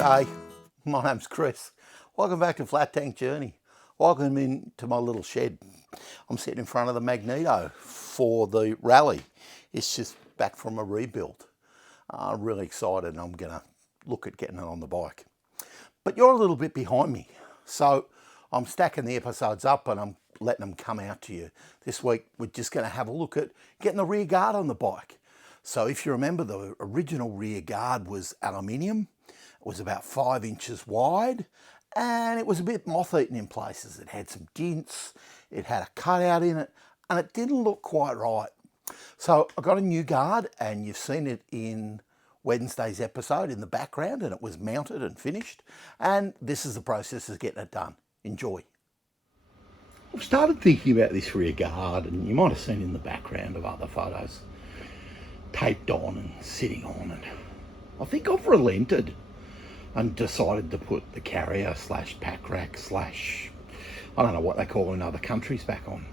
G'day, my name's Chris. Welcome back to Flat Tank Journey. Welcome into my little shed. I'm sitting in front of the Magneto for the Raleigh. It's just back from a rebuild. I'm really excited and I'm going to look at getting it on the bike. But you're a little bit behind me. So I'm stacking the episodes up and I'm letting them come out to you. This week we're just going to have a look at getting the rear guard on the bike. So if you remember, the original rear guard was aluminium. It was about 5 inches wide and it was a bit moth-eaten in places. It had some dents, it had a cutout in it, and it didn't look quite right. So I got a new guard, and you've seen it in Wednesday's episode in the background, and it was mounted and finished. And this is the process of getting it done. Enjoy. I've started thinking about this rear guard, and you might have seen in the background of other photos, taped on and sitting on, and I think I've relented and decided to put the carrier slash pack rack slash, I don't know what they call it in other countries, back on.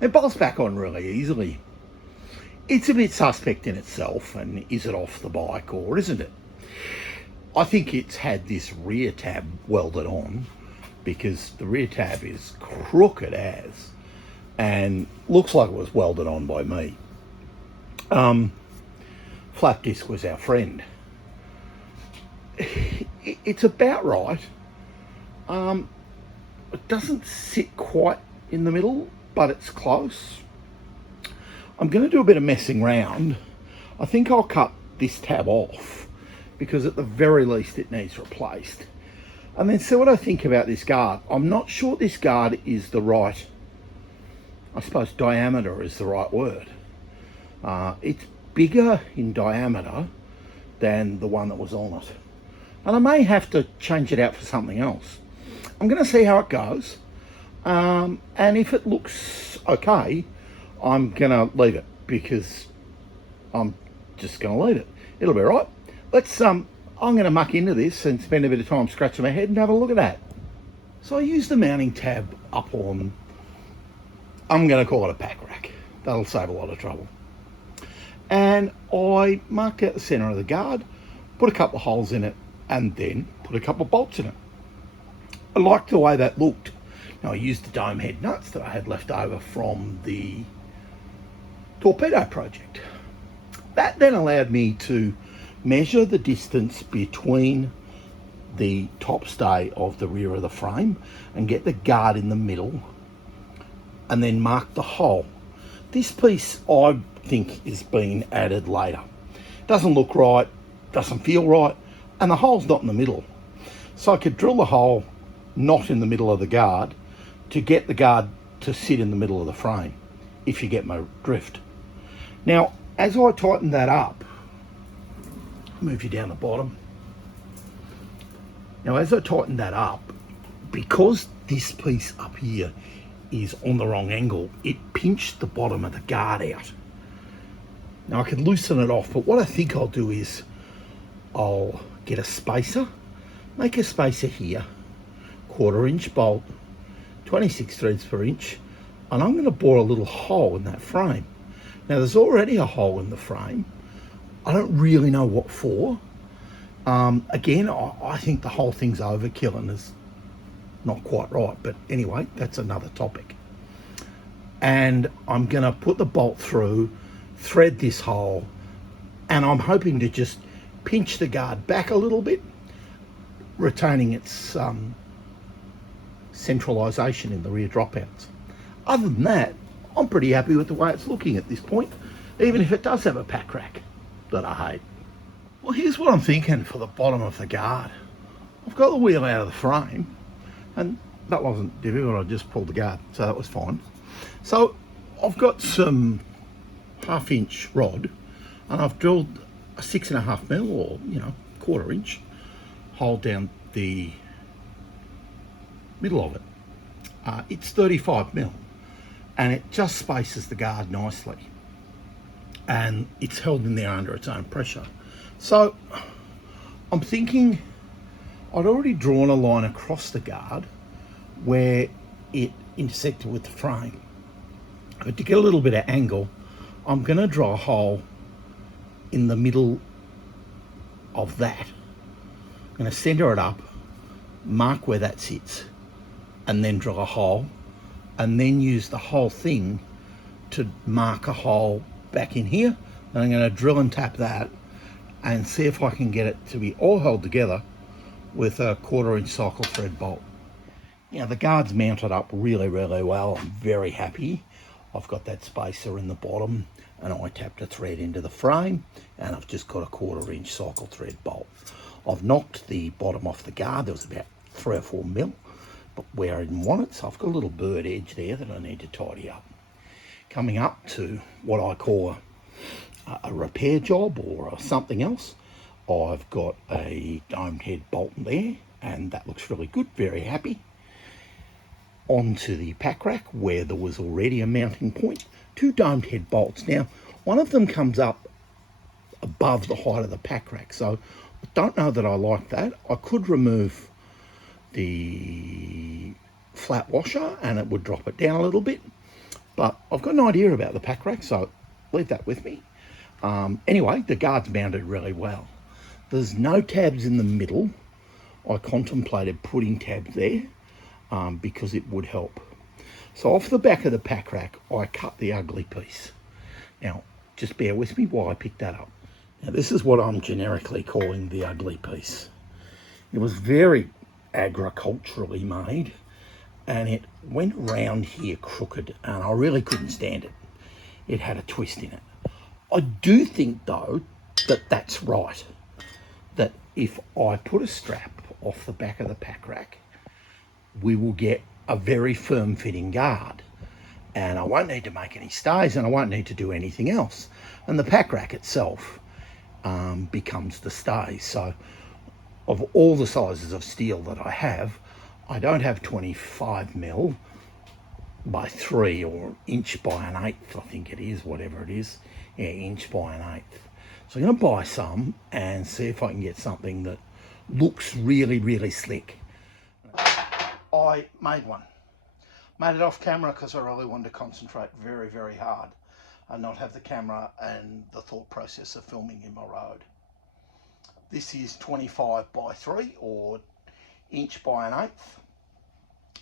It bolts back on really easily. It's a bit suspect in itself, and is it off the bike or isn't it? I think it's had this rear tab welded on because the rear tab is crooked as, and looks like it was welded on by me. Flat disc was our friend. It's about right. It doesn't sit quite in the middle, but it's close. I'm going to do a bit of messing around. I think I'll cut this tab off because at the very least it needs replaced. And then see what I think about this guard. I'm not sure this guard is the right, I suppose diameter is the right word. It's bigger in diameter than the one that was on it. And I may have to change it out for something else. I'm going to see how it goes. And if it looks okay, I'm going to leave it because I'm just going to leave it. It'll be right. I'm going to muck into this and spend a bit of time scratching my head and have a look at that. So I use the mounting tab up on, I'm going to call it a pack rack. That'll save a lot of trouble. And I marked out the center of the guard, put a couple of holes in it, and then put a couple of bolts in it. I liked the way that looked. Now I used the dome head nuts that I had left over from the torpedo project. That then allowed me to measure the distance between the top stay of the rear of the frame and get the guard in the middle and then mark the hole. This piece I think is being added later. Doesn't look right, doesn't feel right, and the hole's not in the middle. So I could drill the hole not in the middle of the guard to get the guard to sit in the middle of the frame, if you get my drift. Now, as I tighten that up, move you down the bottom. Now, as I tighten that up, because this piece up here is on the wrong angle, it pinched the bottom of the guard out. Now I can loosen it off, but what I think I'll do is I'll get a spacer, make a spacer here, 1/4 inch bolt, 26 threads per inch, and I'm going to bore a little hole in that frame. Now there's already a hole in the frame. I don't really know what for. Again, I think the whole thing's overkill and is not quite right, but anyway, that's another topic. And I'm going to put the bolt through, thread this hole, and I'm hoping to just pinch the guard back a little bit, retaining its centralisation in the rear dropouts. Other than that, I'm pretty happy with the way it's looking at this point, even if it does have a pack rack that I hate. Well, here's what I'm thinking for the bottom of the guard. I've got the wheel out of the frame, and that wasn't difficult. I just pulled the guard, so that was fine. So I've got some 1/2 inch rod, and I've drilled a 6.5 mil, or 1/4 inch hole down the middle of it. It's 35 mil, and it just spaces the guard nicely, and it's held in there under its own pressure. So I'm thinking I'd already drawn a line across the guard where it intersected with the frame, but to get a little bit of angle, I'm going to draw a hole in the middle of that going to centre it up, mark where that sits, and then drill a hole, and then use the whole thing to mark a hole back in here. And I'm going to drill and tap that and see if I can get it to be all held together with a 1/4 inch cycle thread bolt. Now the guard's mounted up really well. I'm very happy. I've got that spacer in the bottom and I tapped a thread into the frame and I've just got a 1/4 inch cycle thread bolt. I've knocked the bottom off the guard. There was about 3 or 4 mil, but where I didn't want it, so I've got a little bird edge there that I need to tidy up. Coming up to what I call a repair job or something else, I've got a domed head bolt there and that looks really good, very happy. Onto the pack rack where there was already a mounting point, 2 domed head bolts. Now one of them comes up above the height of the pack rack, so I don't know that I like that. I could remove the flat washer and it would drop it down a little bit, but I've got an idea about the pack rack, so leave that with me. Anyway, the guard's mounted really well. There's no tabs in the middle. I contemplated putting tabs there because it would help. So off the back of the pack rack, I cut the ugly piece. Now, just bear with me while I pick that up. Now, this is what I'm generically calling the ugly piece. It was very agriculturally made and it went round here crooked and I really couldn't stand it. It had a twist in it. I do think though that that's right, that if I put a strap off the back of the pack rack, we will get a very firm fitting guard and I won't need to make any stays and I won't need to do anything else. And the pack rack itself becomes the stay. So of all the sizes of steel that I have, I don't have 25 mil by 3 or inch by 1/8, I think it is, whatever it is. Yeah, inch by 1/8. So I'm going to buy some and see if I can get something that looks really slick. I made one. Made it off camera because I really wanted to concentrate very hard and not have the camera and the thought process of filming in my road. This is 25 by 3 or inch by 1/8,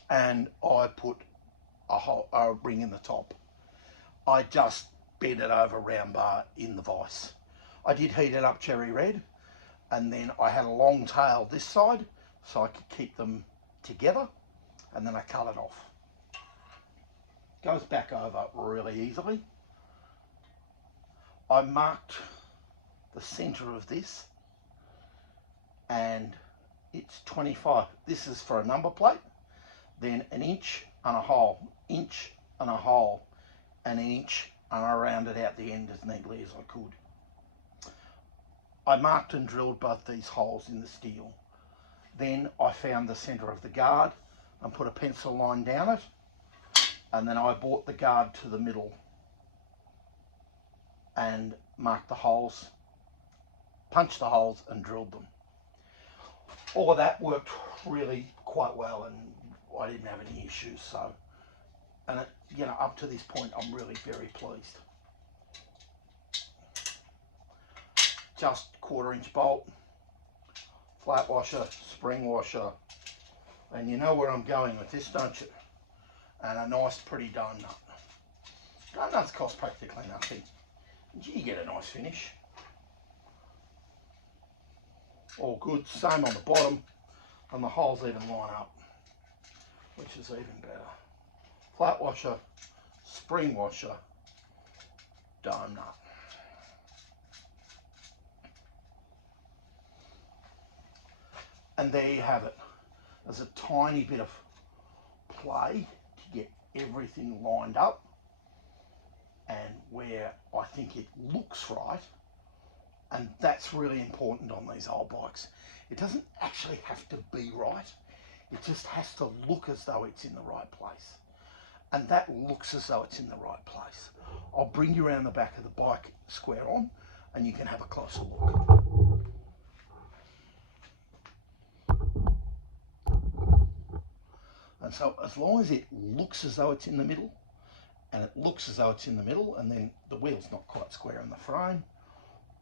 and I put a ring in the top. I just bent it over round bar in the vise. I did heat it up cherry red, and then I had a long tail this side so I could keep them together, and then I cut it off. Goes back over really easily. I marked the center of this and it's 25. This is for a number plate, then 1 inch and a hole, inch and a hole, and 1 inch, and I rounded out the end as neatly as I could. I marked and drilled both these holes in the steel. Then I found the center of the guard and put a pencil line down it, and then I brought the guard to the middle and marked the holes, punched the holes and drilled them. All of that worked really quite well and I didn't have any issues. So, and it, you know, up to this point I'm really very pleased. Just 1/4 inch bolt, flat washer, spring washer, and you know where I'm going with this, don't you? And a nice pretty dome nut. Dome nuts cost practically nothing. You get a nice finish. All good, same on the bottom, and the holes even line up, which is even better. Flat washer, spring washer, dome nut. And there you have it. There's a tiny bit of play to get everything lined up and where I think it looks right. And that's really important on these old bikes. It doesn't actually have to be right. It just has to look as though it's in the right place. And that looks as though it's in the right place. I'll bring you around the back of the bike square on and you can have a closer look. And so as long as it looks as though it's in the middle, and it looks as though it's in the middle, and then the wheel's not quite square in the frame,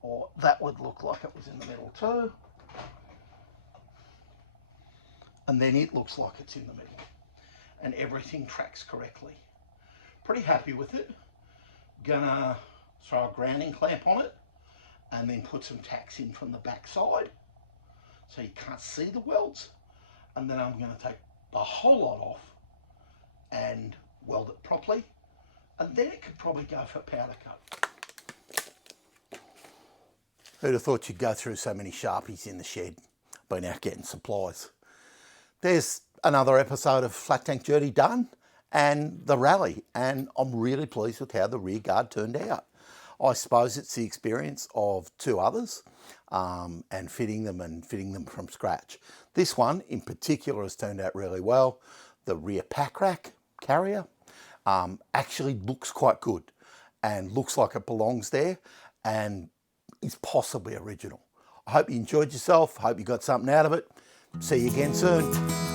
or that would look like it was in the middle too, and then it looks like it's in the middle and everything tracks correctly. Pretty happy with it. Gonna throw a grounding clamp on it and then put some tacks in from the back side so you can't see the welds, and then I'm going to take the whole lot off and weld it properly, and then it could probably go for powder coat. Who'd have thought you'd go through so many Sharpies in the shed? Been out getting supplies. There's another episode of Flat Tank Dirty done, and the Raleigh, and I'm really pleased with how the rear guard turned out. I suppose it's the experience of two others and fitting them from scratch. This one in particular has turned out really well. The rear pack rack carrier actually looks quite good and looks like it belongs there and is possibly original. I hope you enjoyed yourself. Hope you got something out of it. See you again soon.